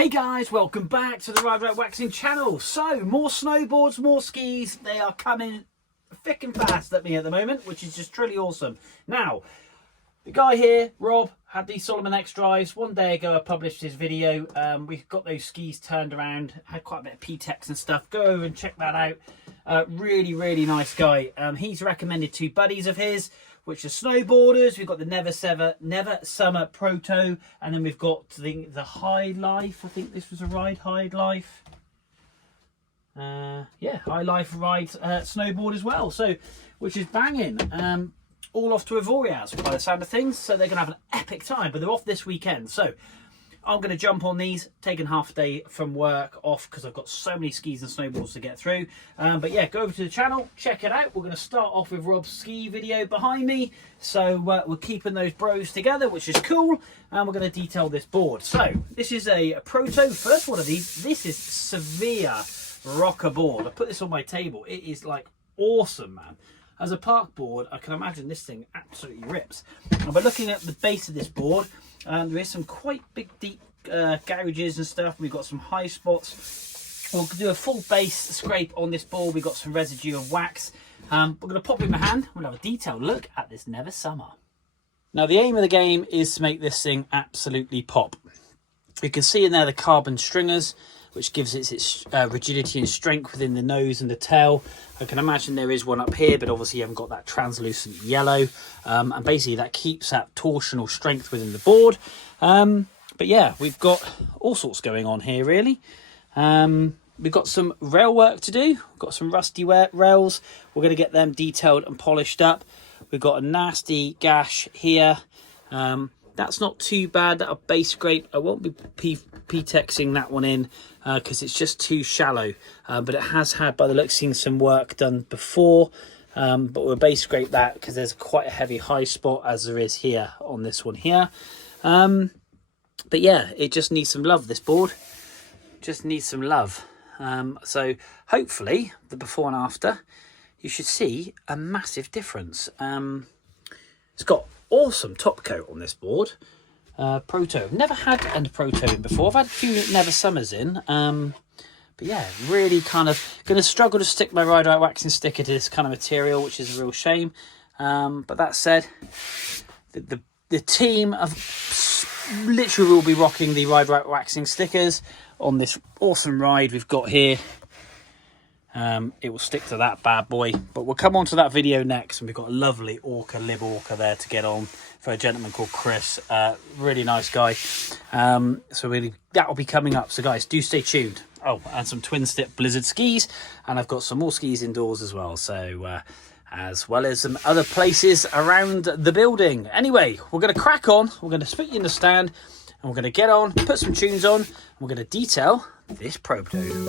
Hey guys, welcome back to the Ride Right Waxing channel. So, more snowboards, more skis. They are coming thick and fast at me at the moment, which is just truly awesome. Now, the guy here, Rob, had these Solomon X drives. One day ago, I published his video. We've got those skis turned around, had quite a bit of P-Tex and stuff. Go over and check that out. Really nice guy. He's recommended two buddies of his, which are snowboarders. We've got the Never Summer Proto, and then we've got the High Life. I think this was a ride, High Life. Yeah, High Life ride snowboard as well. So, which is banging. All off to Avoriaz by the sound of things. So they're going to have an epic time, but they're off this weekend. So I'm going to jump on these, taking half a day from work off because I've got so many skis and snowboards to get through. But yeah, go over to the channel, check it out. We're going to start off with Rob's ski video behind me. So we're keeping those bros together, which is cool. And we're going to detail this board. So this is a Proto, first one of these. This is severe rocker board. I put this on my table. It is like awesome, man. As a park board, I can imagine this thing absolutely rips. And by looking at the base of this board, there is some quite big, deep gouges and stuff. We've got some high spots. We'll do a full base scrape on this board. We've got some residue of wax. We're going to pop it in my hand. We'll have a detailed look at this Never Summer. Now, the aim of the game is to make this thing absolutely pop. You can see in there the carbon stringers, which gives it its rigidity and strength within the nose and the tail. I can imagine there is one up here, but obviously you haven't got that translucent yellow. And basically that keeps that torsional strength within the board. But yeah, we've got all sorts going on here, really. We've got some rail work to do. We've got some rusty rails. We're going to get them detailed and polished up. We've got a nasty gash here. That's not too bad. That'll base scrape. I won't be P-Texing that one in because it's just too shallow. But it has had, by the looks, seen some work done before. But we'll base scrape that because there's quite a heavy high spot as there is here on this one here. But yeah, it just needs some love, this board. Just needs some love. So hopefully the before and after, you should see a massive difference. It's got awesome top coat on this board. Proto. I've never had a Proto in before. I've had a few Never Summers in. But yeah, really kind of going to struggle to stick my Ride Right Waxing sticker to this kind of material, which is a real shame. But that said, the team of literally will be rocking the Ride Right Waxing stickers on this awesome ride we've got here. It will stick to that bad boy, but we'll come on to that video next. And we've got a lovely lib orca there to get on for a gentleman called Chris. Really nice guy. So really that will be coming up, so guys, do stay tuned. Oh, and some twin step blizzard skis, and I've got some more skis indoors as well, so as well as some other places around the building. Anyway, we're going to crack on. We're going to split you in the stand, and we're going to get on, put some tunes on, and we're going to detail this Proto.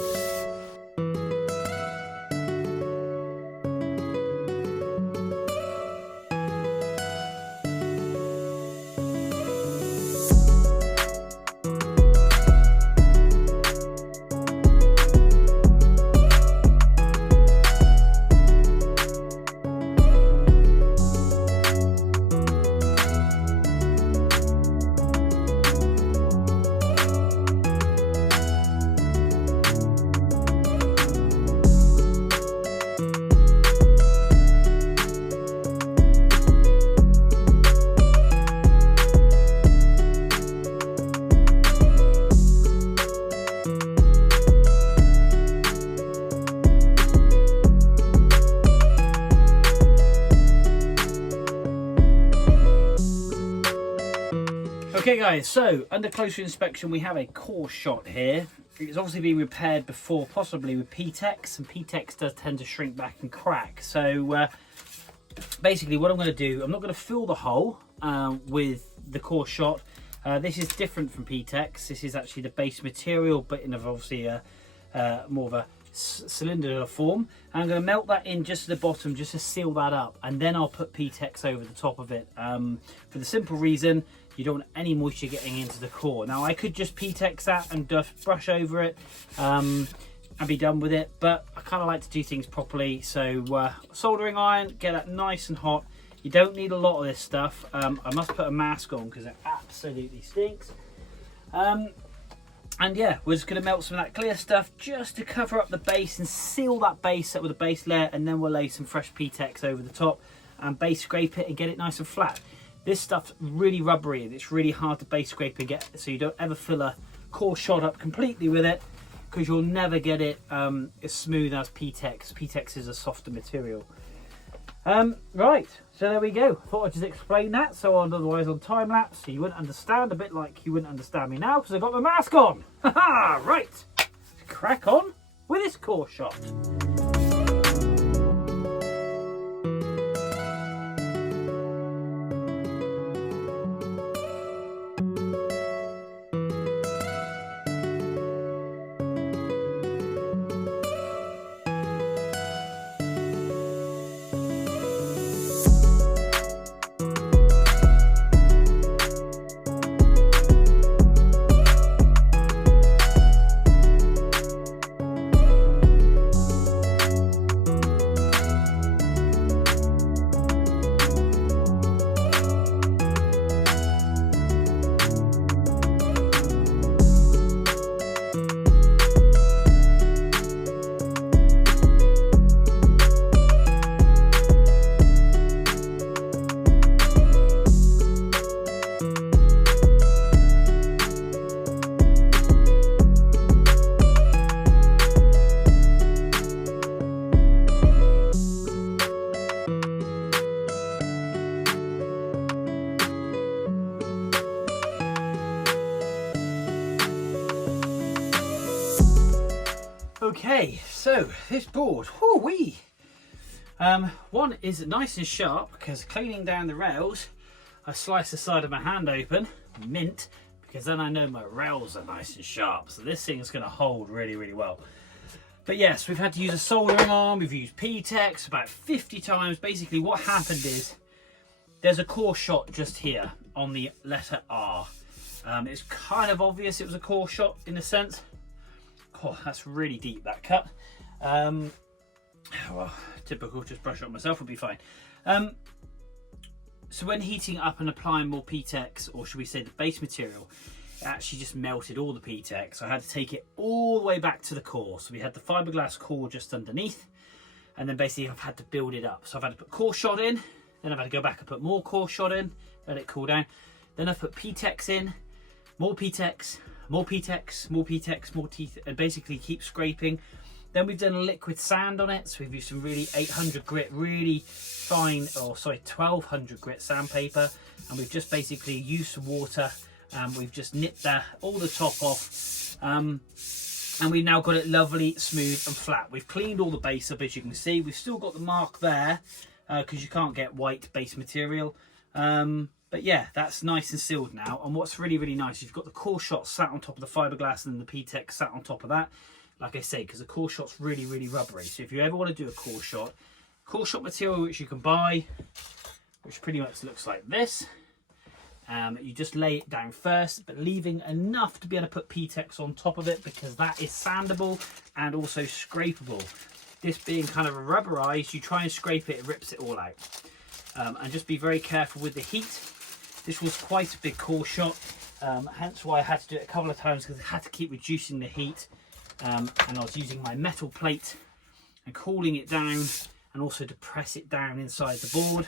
Okay guys, so under closer inspection we have a core shot here. It's obviously been repaired before, possibly with P-Tex, and P-Tex does tend to shrink back and crack. So basically what I'm going to do, I'm not going to fill the hole with the core shot. This is different from P-Tex. This is actually the base material, but in obviously more of a cylinder form. And I'm going to melt that in just at the bottom just to seal that up, and then I'll put P-Tex over the top of it for the simple reason you don't want any moisture getting into the core. Now I could just P-Tex that and just brush over it and be done with it, but I kind of like to do things properly. So soldering iron, get that nice and hot. You don't need a lot of this stuff. I must put a mask on because it absolutely stinks. And And yeah, we're just going to melt some of that clear stuff just to cover up the base and seal that base up with a base layer, and then we'll lay some fresh P-Tex over the top and base scrape it and get it nice and flat. This stuff's really rubbery and it's really hard to base scrape and get, so you don't ever fill a core shot up completely with it, because you'll never get it as smooth as P-Tex. P-Tex is a softer material. Right, so there we go. Thought I'd just explain that, so otherwise on time lapse, so you wouldn't understand, a bit like you wouldn't understand me now because I've got my mask on. Haha, right, crack on with this core shot. Okay, so this board, whoo-wee. One is nice and sharp because cleaning down the rails, I slice the side of my hand open, mint, because then I know my rails are nice and sharp. So this thing is going to hold really, really well. But yes, we've had to use a soldering arm, we've used P-Tex about 50 times. Basically what happened is, there's a core shot just here on the letter R. It's kind of obvious it was a core shot in a sense. Oh, that's really deep, that cut. Well, typical, just brush it on myself, will be fine. So when heating up and applying more P-Tex, or should we say the base material, it actually just melted all the P-Tex. So I had to take it all the way back to the core. So we had the fiberglass core just underneath, and then basically I've had to build it up. So I've had to put core shot in, then I've had to go back and put more core shot in, let it cool down. Then I've put P-Tex in, more P-Tex, more P-Tex, more P-Tex, more teeth, and basically keep scraping. Then we've done a liquid sand on it, so we've used some really 800 grit, really fine, or sorry, 1200 grit sandpaper, and we've just basically used some water, and we've just nipped all the top off, and we've now got it lovely, smooth and flat. We've cleaned all the base up, as you can see. We've still got the mark there, because you can't get white base material. But yeah, that's nice and sealed now. And what's really, really nice, you've got the core shot sat on top of the fiberglass and the P-Tex sat on top of that. Like I say, because the core shot's really, really rubbery. So if you ever want to do a core shot material which you can buy, which pretty much looks like this. You just lay it down first, but leaving enough to be able to put P-Tex on top of it, because that is sandable and also scrapeable. This being kind of a rubberized, you try and scrape it, it rips it all out. And just be very careful with the heat. This was quite a big core shot, hence why I had to do it a couple of times, because I had to keep reducing the heat, and I was using my metal plate and cooling it down, and also to press it down inside the board.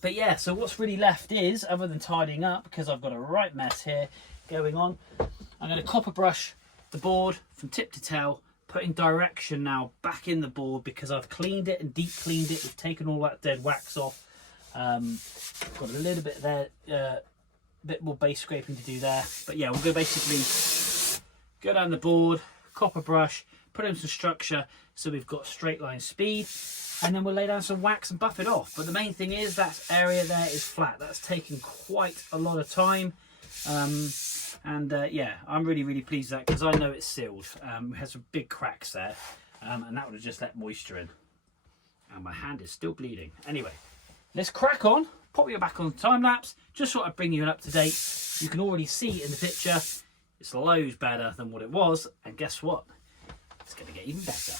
But yeah, so what's really left is, other than tidying up, because I've got a right mess here going on, I'm going to copper brush the board from tip to tail, putting direction now back in the board, because I've cleaned it and deep cleaned it. We've taken all that dead wax off. Got a little bit there, bit more base scraping to do there. But yeah, we'll go basically go down the board, copper brush, put in some structure so we've got straight line speed, and then we'll lay down some wax and buff it off. But the main thing is that area there is flat. That's taken quite a lot of time. Yeah, I'm really, really pleased with that, because I know it's sealed. It has some big cracks there, and that would have just let moisture in. And my hand is still bleeding. Anyway, let's crack on. Pop you back on time lapse. Just thought I'd bring you an up to date. You can already see in the picture, it's loads better than what it was. And guess what? It's going to get even better.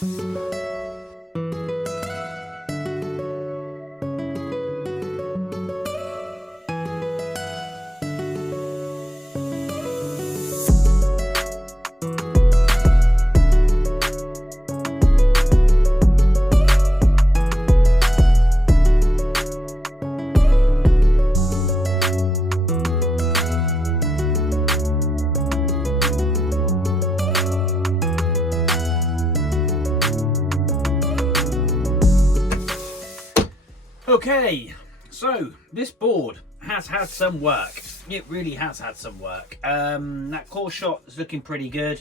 Okay, so this board has had some work. It really has had some work. That core shot is looking pretty good.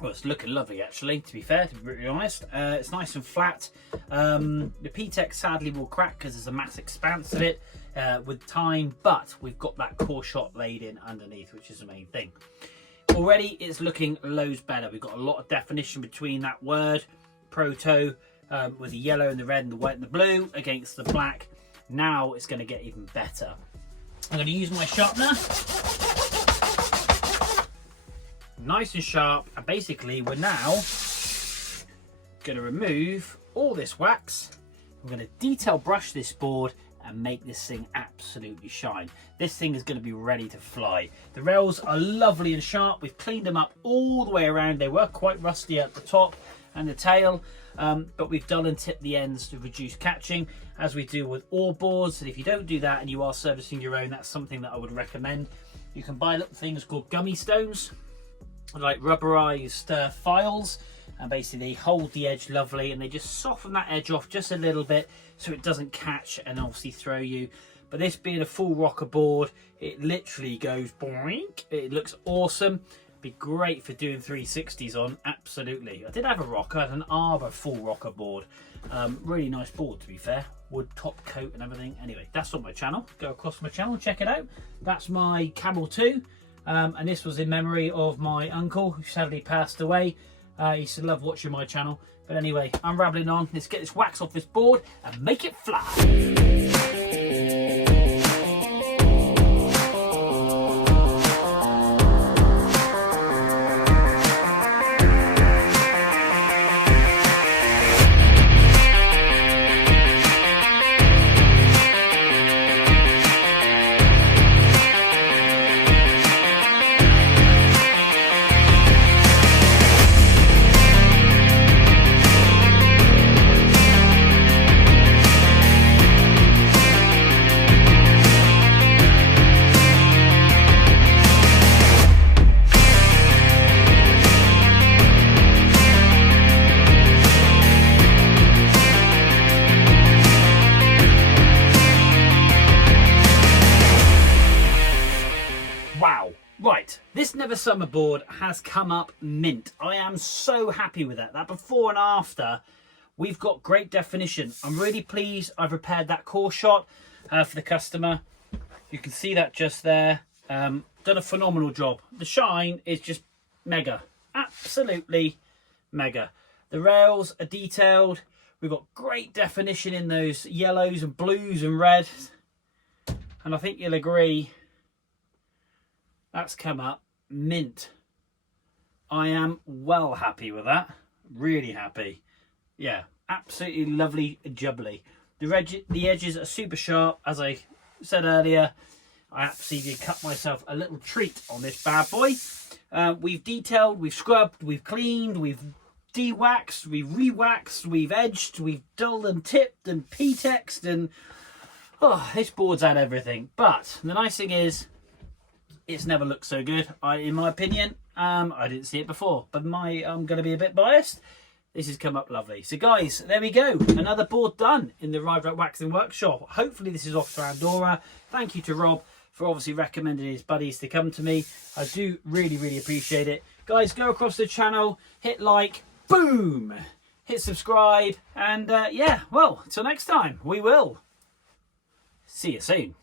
Well, it's looking lovely actually, to be fair, to be really honest. It's nice and flat. The PTEX sadly will crack because there's a mass expanse of it with time, but we've got that core shot laid in underneath, which is the main thing. Already it's looking loads better. We've got a lot of definition between that word, Proto, with the yellow and the red and the white and the blue against the black. Now it's going to get even better. I'm going to use my sharpener. Nice and sharp, and basically we're now going to remove all this wax. We're going to detail brush this board and make this thing absolutely shine. This thing is going to be ready to fly. The rails are lovely and sharp. We've cleaned them up all the way around. They were quite rusty at the top and the tail, but we've dull and tipped the ends to reduce catching, as we do with all boards. And if you don't do that and you are servicing your own, that's something that I would recommend. You can buy little things called gummy stones, like rubberized files, and basically they hold the edge lovely and they just soften that edge off just a little bit so it doesn't catch and obviously throw you. But this being a full rocker board, it literally goes boink. It looks awesome. Be great for doing 360s on, absolutely. I did have a rocker, I had an Arbor full rocker board. Really nice board, to be fair. Wood top coat and everything. Anyway, that's on my channel. Go across my channel, check it out. That's my Camel 2. And this was in memory of my uncle who sadly passed away. He used to love watching my channel. But anyway, I'm rambling on. Let's get this wax off this board and make it fly. Wow, right, this Never Summer board has come up mint. I am so happy with that. That before and after, we've got great definition. I'm really pleased. I've repaired that core shot for the customer. You can see that just there. Done a phenomenal job. The shine is just mega, absolutely mega. The rails are detailed. We've got great definition in those yellows and blues and reds. And I think you'll agree, that's come up mint. I am well happy with that. Really happy. Yeah, absolutely lovely jubbly. The edges are super sharp, as I said earlier. I absolutely cut myself a little treat on this bad boy. We've detailed, we've scrubbed, we've cleaned, we've de-waxed, we've re-waxed, we've edged, we've dulled and tipped and PTEX'd, and oh, this board's had everything. But the nice thing is, it's never looked so good, in my opinion. I didn't see it before, but I'm going to be a bit biased. This has come up lovely. So guys, there we go. Another board done in the Ride Right Waxing Workshop. Hopefully this is off to Andorra. Thank you to Rob for obviously recommending his buddies to come to me. I do really, really appreciate it. Guys, go across the channel, hit like, boom, hit subscribe, and yeah, well, until next time, we will see you soon.